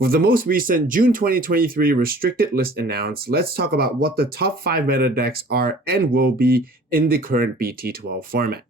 With the most recent June 2023 restricted list announced, let's talk about what the top 5 meta decks are and will be in the current BT12 format.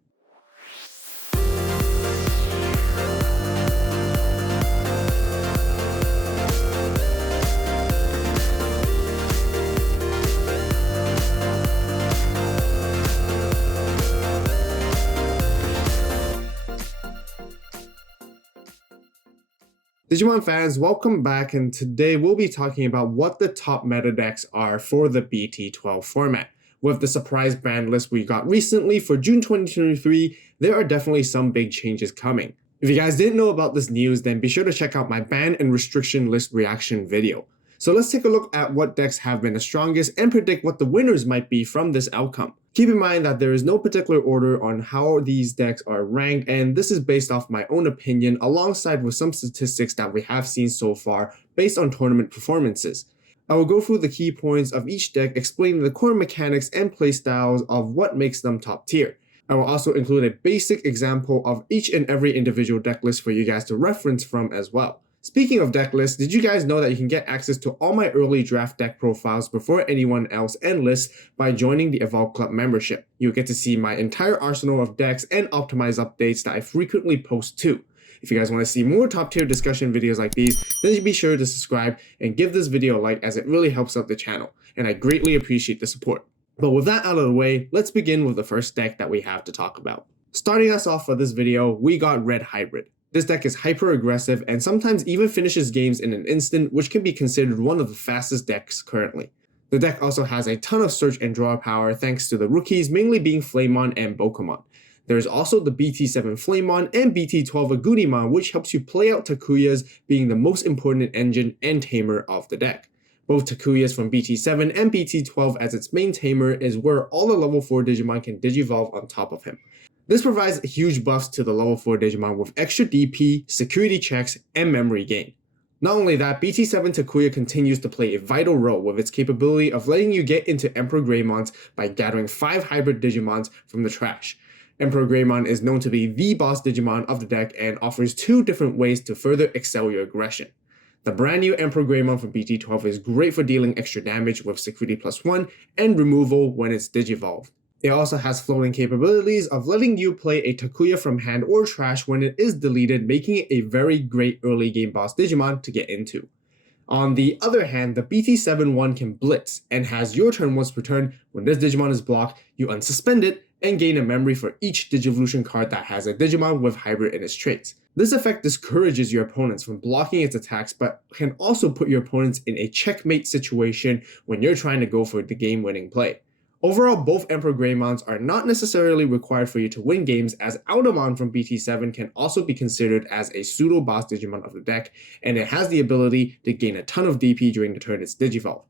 Digimon fans, welcome back, and today we'll be talking about what the top meta decks are for the BT12 format. With the surprise ban list we got recently for June 2023, there are definitely some big changes coming. If you guys didn't know about this news, then be sure to check out my ban and restriction list reaction video. So let's take a look at what decks have been the strongest and predict what the winners might be from this outcome. Keep in mind that there is no particular order on how these decks are ranked, and this is based off my own opinion alongside with some statistics that we have seen so far based on tournament performances. I will go through the key points of each deck, explaining the core mechanics and playstyles of what makes them top tier. I will also include a basic example of each and every individual deck list for you guys to reference from as well. Speaking of deck lists, did you guys know that you can get access to all my early draft deck profiles before anyone else and lists by joining the Avault Club membership? You'll get to see my entire arsenal of decks and optimized updates that I frequently post too. If you guys want to see more top tier discussion videos like these, then be sure to subscribe and give this video a like, as it really helps out the channel, and I greatly appreciate the support. But with that out of the way, let's begin with the first deck that we have to talk about. Starting us off for this video, we got Red Hybrid. This deck is hyper aggressive and sometimes even finishes games in an instant, which can be considered one of the fastest decks currently. The deck also has a ton of search and draw power thanks to the rookies mainly being Flamemon and Bokemon. There is also the BT7 Flamemon and BT12 Agumon, which helps you play out Takuyas, being the most important engine and tamer of the deck. Both Takuyas from BT7 and BT12 as its main tamer is where all the level 4 Digimon can digivolve on top of him. This provides huge buffs to the level 4 Digimon with extra DP, security checks, and memory gain. Not only that, BT7 Takuya continues to play a vital role with its capability of letting you get into Emperor Greymons by gathering 5 hybrid Digimons from the trash. Emperor Greymon is known to be the boss Digimon of the deck and offers 2 different ways to further excel your aggression. The brand new Emperor Greymon from BT12 is great for dealing extra damage with security +1 and removal when it's digivolved. It also has floating capabilities of letting you play a Takuya from hand or trash when it is deleted, making it a very great early game boss Digimon to get into. On the other hand, the BT7 one can blitz and has your turn once per turn. When this Digimon is blocked, you unsuspend it and gain a memory for each Digivolution card that has a Digimon with hybrid in its traits. This effect discourages your opponents from blocking its attacks, but can also put your opponents in a checkmate situation when you're trying to go for the game-winning play. Overall, both Emperor Greymons are not necessarily required for you to win games, as Automon from BT7 can also be considered as a pseudo-boss Digimon of the deck, and it has the ability to gain a ton of DP during the turn it's digivolved.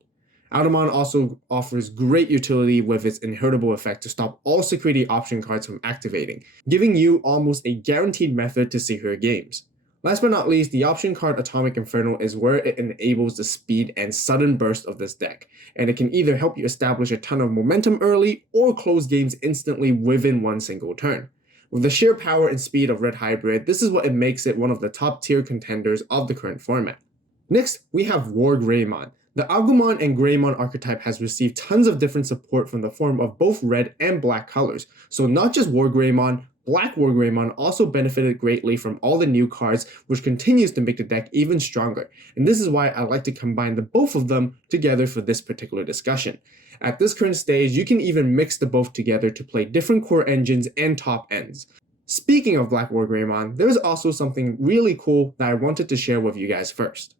Automon also offers great utility with its inheritable effect to stop all security option cards from activating, giving you almost a guaranteed method to secure games. Last but not least, the option card Atomic Inferno is where it enables the speed and sudden burst of this deck, and it can either help you establish a ton of momentum early or close games instantly within one single turn. With the sheer power and speed of Red Hybrid, this is what it makes it one of the top tier contenders of the current format. Next, we have WarGreymon. The Agumon and Greymon archetype has received tons of different support from the form of both red and black colors, so not just WarGreymon, BlackWarGreymon also benefited greatly from all the new cards, which continues to make the deck even stronger, and this is why I like to combine the both of them together for this particular discussion. At this current stage, you can even mix the both together to play different core engines and top ends. Speaking of BlackWarGreymon, there is also something really cool that I wanted to share with you guys first.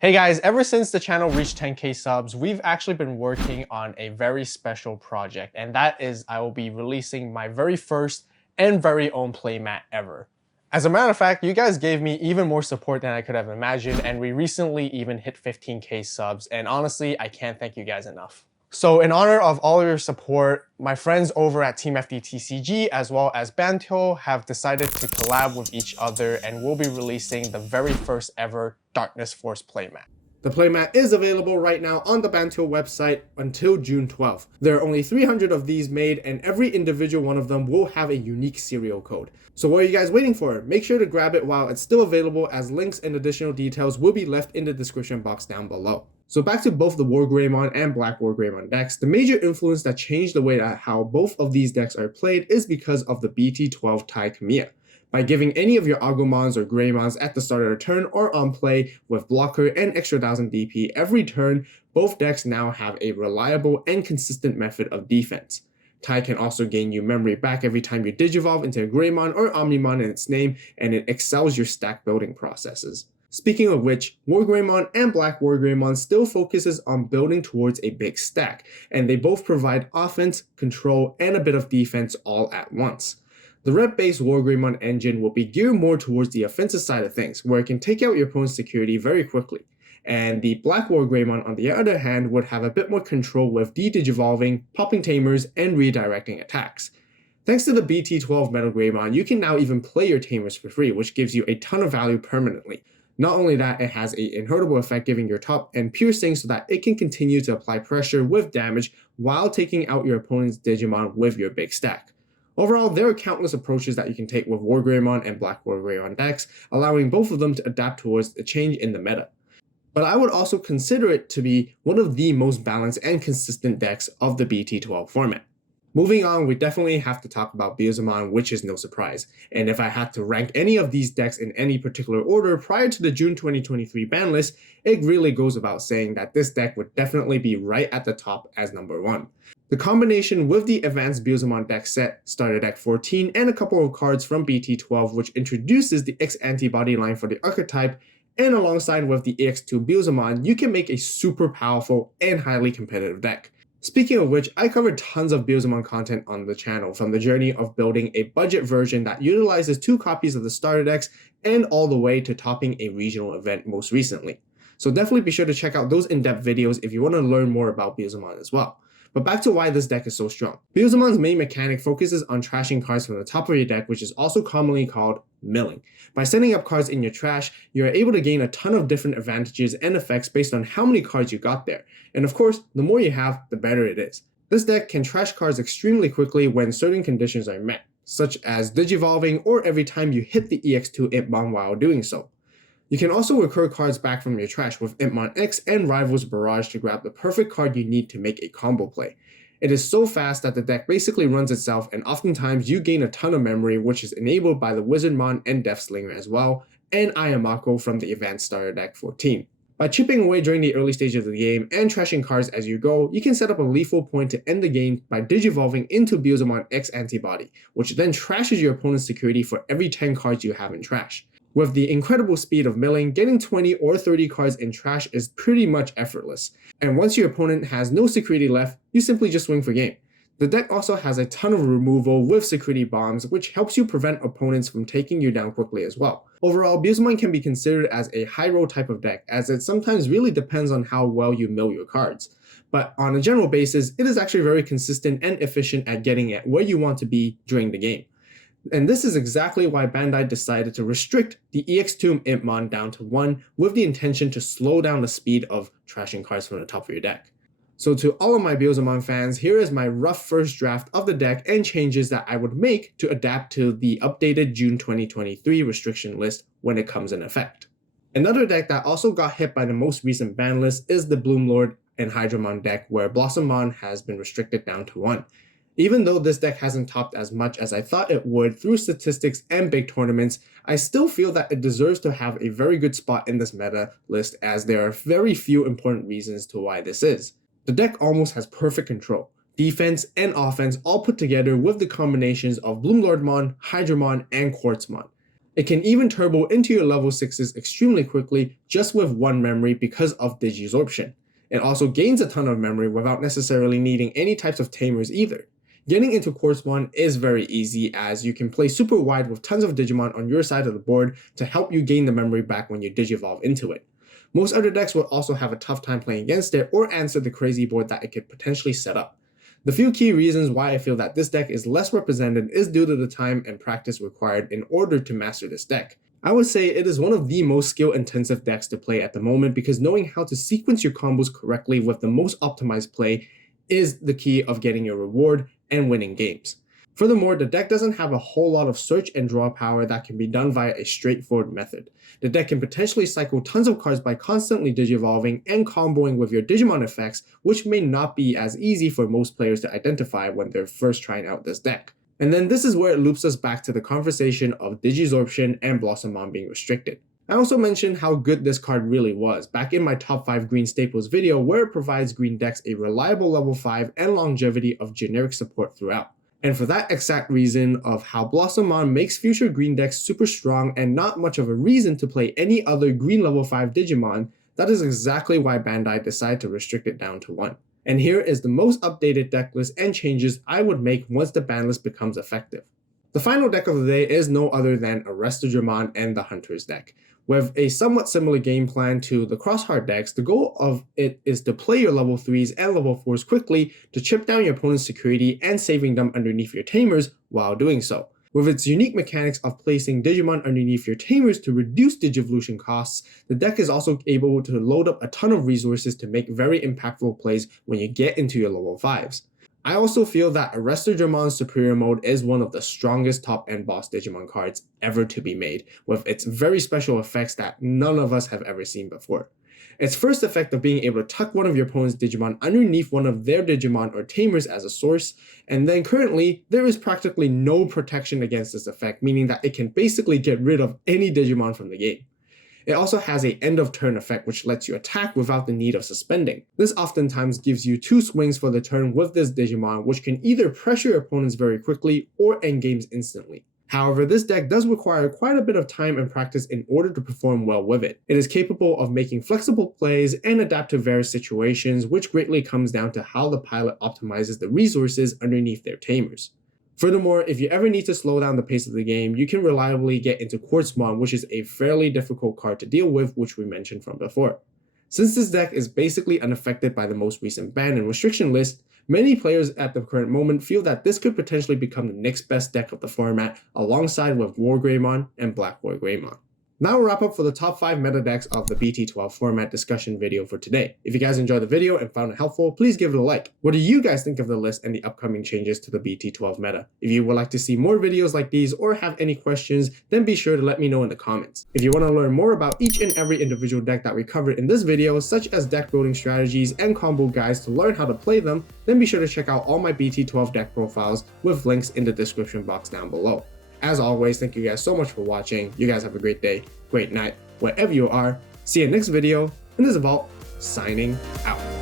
Hey guys, ever since the channel reached 10k subs, we've actually been working on a very special project, and that is I will be releasing my very first and very own playmat ever. As a matter of fact, you guys gave me even more support than I could have imagined, and we recently even hit 15k subs, and honestly, I can't thank you guys enough. So in honor of all your support, my friends over at Team FD TCG as well as Bantyo have decided to collab with each other, and we'll be releasing the very first ever Darkness Force playmat. The playmat is available right now on the Banto website until June 12th. There are only 300 of these made, and every individual one of them will have a unique serial code. So what are you guys waiting for? Make sure to grab it while it's still available, as links and additional details will be left in the description box down below. So back to both the WarGreymon and BlackWarGreymon decks, the major influence that changed the way that how both of these decks are played is because of the BT12 Kamiya. By giving any of your Agumons or Greymons at the start of the turn or on play with blocker and extra 1000 DP every turn, both decks now have a reliable and consistent method of defense. Tai can also gain you memory back every time you Digivolve into a Greymon or Omnimon in its name, and it excels your stack building processes. Speaking of which, WarGreymon and BlackWarGreymon still focuses on building towards a big stack, and they both provide offense, control, and a bit of defense all at once. The red-based WarGreymon engine will be geared more towards the offensive side of things, where it can take out your opponent's security very quickly. And the Black WarGreymon, on the other hand, would have a bit more control with de-digivolving, popping tamers, and redirecting attacks. Thanks to the BT12 Meta Greymon, you can now even play your tamers for free, which gives you a ton of value permanently. Not only that, it has an inhurtable effect giving your top end piercing so that it can continue to apply pressure with damage while taking out your opponent's Digimon with your big stack. Overall, there are countless approaches that you can take with WarGreymon and BlackWarGreymon decks, allowing both of them to adapt towards the change in the meta. But I would also consider it to be one of the most balanced and consistent decks of the BT12 format. Moving on, we definitely have to talk about Beelzemon, which is no surprise. And if I had to rank any of these decks in any particular order prior to the June 2023 ban list, it really goes without saying that this deck would definitely be right at the top as number 1. The combination with the Advanced Beelzemon deck set, Starter Deck 14, and a couple of cards from BT12 which introduces the X antibody line for the archetype, and alongside with the EX2 Beelzemon, you can make a super powerful and highly competitive deck. Speaking of which, I covered tons of Beelzemon content on the channel, from the journey of building a budget version that utilizes 2 copies of the starter decks and all the way to topping a regional event most recently. So definitely be sure to check out those in-depth videos if you want to learn more about Beelzemon as well. But back to why this deck is so strong. Beelzemon's main mechanic focuses on trashing cards from the top of your deck, which is also commonly called milling. By setting up cards in your trash, you are able to gain a ton of different advantages and effects based on how many cards you got there. And of course, the more you have, the better it is. This deck can trash cards extremely quickly when certain conditions are met, such as Digivolving or every time you hit the EX2 Impmon while doing so. You can also recur cards back from your trash with Impmon X and Rivals Barrage to grab the perfect card you need to make a combo play. It is so fast that the deck basically runs itself, and oftentimes you gain a ton of memory, which is enabled by the Wizardmon and Deathslinger as well, and Ayamako from the Advanced Starter Deck 14. By chipping away during the early stage of the game and trashing cards as you go, you can set up a lethal point to end the game by Digivolving into Beelzemon X Antibody, which then trashes your opponent's security for every 10 cards you have in trash. With the incredible speed of milling, getting 20 or 30 cards in trash is pretty much effortless, and once your opponent has no security left, you simply just swing for game. The deck also has a ton of removal with security bombs, which helps you prevent opponents from taking you down quickly as well. Overall, Beelzemon can be considered as a high roll type of deck, as it sometimes really depends on how well you mill your cards. But on a general basis, it is actually very consistent and efficient at getting at where you want to be during the game. And this is exactly why Bandai decided to restrict the EX2 Impmon down to 1 with the intention to slow down the speed of trashing cards from the top of your deck. So to all of my Beelzemon fans, here is my rough first draft of the deck and changes that I would make to adapt to the updated June 2023 restriction list when it comes in effect. Another deck that also got hit by the most recent ban list is the Bloomlord and Hydramon deck, where Blossomon has been restricted down to 1. Even though this deck hasn't topped as much as I thought it would through statistics and big tournaments, I still feel that it deserves to have a very good spot in this meta list, as there are very few important reasons to why this is. The deck almost has perfect control, defense, and offense all put together with the combinations of Bloomlordmon, Hydramon, and Quartzmon. It can even turbo into your level 6s extremely quickly just with 1 memory because of Digisorption. It also gains a ton of memory without necessarily needing any types of tamers either. Getting into Quartzmon is very easy, as you can play super wide with tons of Digimon on your side of the board to help you gain the memory back when you Digivolve into it. Most other decks will also have a tough time playing against it or answer the crazy board that it could potentially set up. The few key reasons why I feel that this deck is less represented is due to the time and practice required in order to master this deck. I would say it is one of the most skill-intensive decks to play at the moment because knowing how to sequence your combos correctly with the most optimized play is the key of getting your reward and winning games. Furthermore, the deck doesn't have a whole lot of search and draw power that can be done via a straightforward method. The deck can potentially cycle tons of cards by constantly digivolving and comboing with your Digimon effects, which may not be as easy for most players to identify when they're first trying out this deck. And then this is where it loops us back to the conversation of Digisorption and Blossomon being restricted. I also mentioned how good this card really was back in my top 5 green staples video, where it provides green decks a reliable level 5 and longevity of generic support throughout. And for that exact reason of how Blossomon makes future green decks super strong and not much of a reason to play any other green level 5 Digimon, that is exactly why Bandai decided to restrict it down to 1. And here is the most updated deck list and changes I would make once the ban list becomes effective. The final deck of the day is no other than Digimon and the Hunter's deck. With a somewhat similar game plan to the Crossheart decks, the goal of it is to play your level 3s and level 4s quickly to chip down your opponent's security and saving them underneath your tamers while doing so. With its unique mechanics of placing Digimon underneath your tamers to reduce Digivolution costs, the deck is also able to load up a ton of resources to make very impactful plays when you get into your level 5s. I also feel that Digimon's Superior Mode is one of the strongest top-end boss Digimon cards ever to be made, with its very special effects that none of us have ever seen before. Its first effect of being able to tuck one of your opponent's Digimon underneath one of their Digimon or tamers as a source, and then currently, there is practically no protection against this effect, meaning that it can basically get rid of any Digimon from the game. It also has a end of turn effect which lets you attack without the need of suspending. This oftentimes gives you 2 swings for the turn with this Digimon, which can either pressure your opponents very quickly or end games instantly. However, this deck does require quite a bit of time and practice in order to perform well with it. It is capable of making flexible plays and adapt to various situations, which greatly comes down to how the pilot optimizes the resources underneath their tamers. Furthermore, if you ever need to slow down the pace of the game, you can reliably get into Quartzmon, which is a fairly difficult card to deal with, which we mentioned from before. Since this deck is basically unaffected by the most recent ban and restriction list, many players at the current moment feel that this could potentially become the next best deck of the format, alongside with WarGreymon and BlackWarGreymon. Now we'll wrap up for the top 5 meta decks of the BT12 format discussion video for today. If you guys enjoyed the video and found it helpful, please give it a like. What do you guys think of the list and the upcoming changes to the BT12 meta? If you would like to see more videos like these or have any questions, then be sure to let me know in the comments. If you want to learn more about each and every individual deck that we covered in this video, such as deck building strategies and combo guides to learn how to play them, then be sure to check out all my BT12 deck profiles with links in the description box down below. As always, thank you guys so much for watching. You guys have a great day, great night, wherever you are. See you next video, and this is Avault, signing out.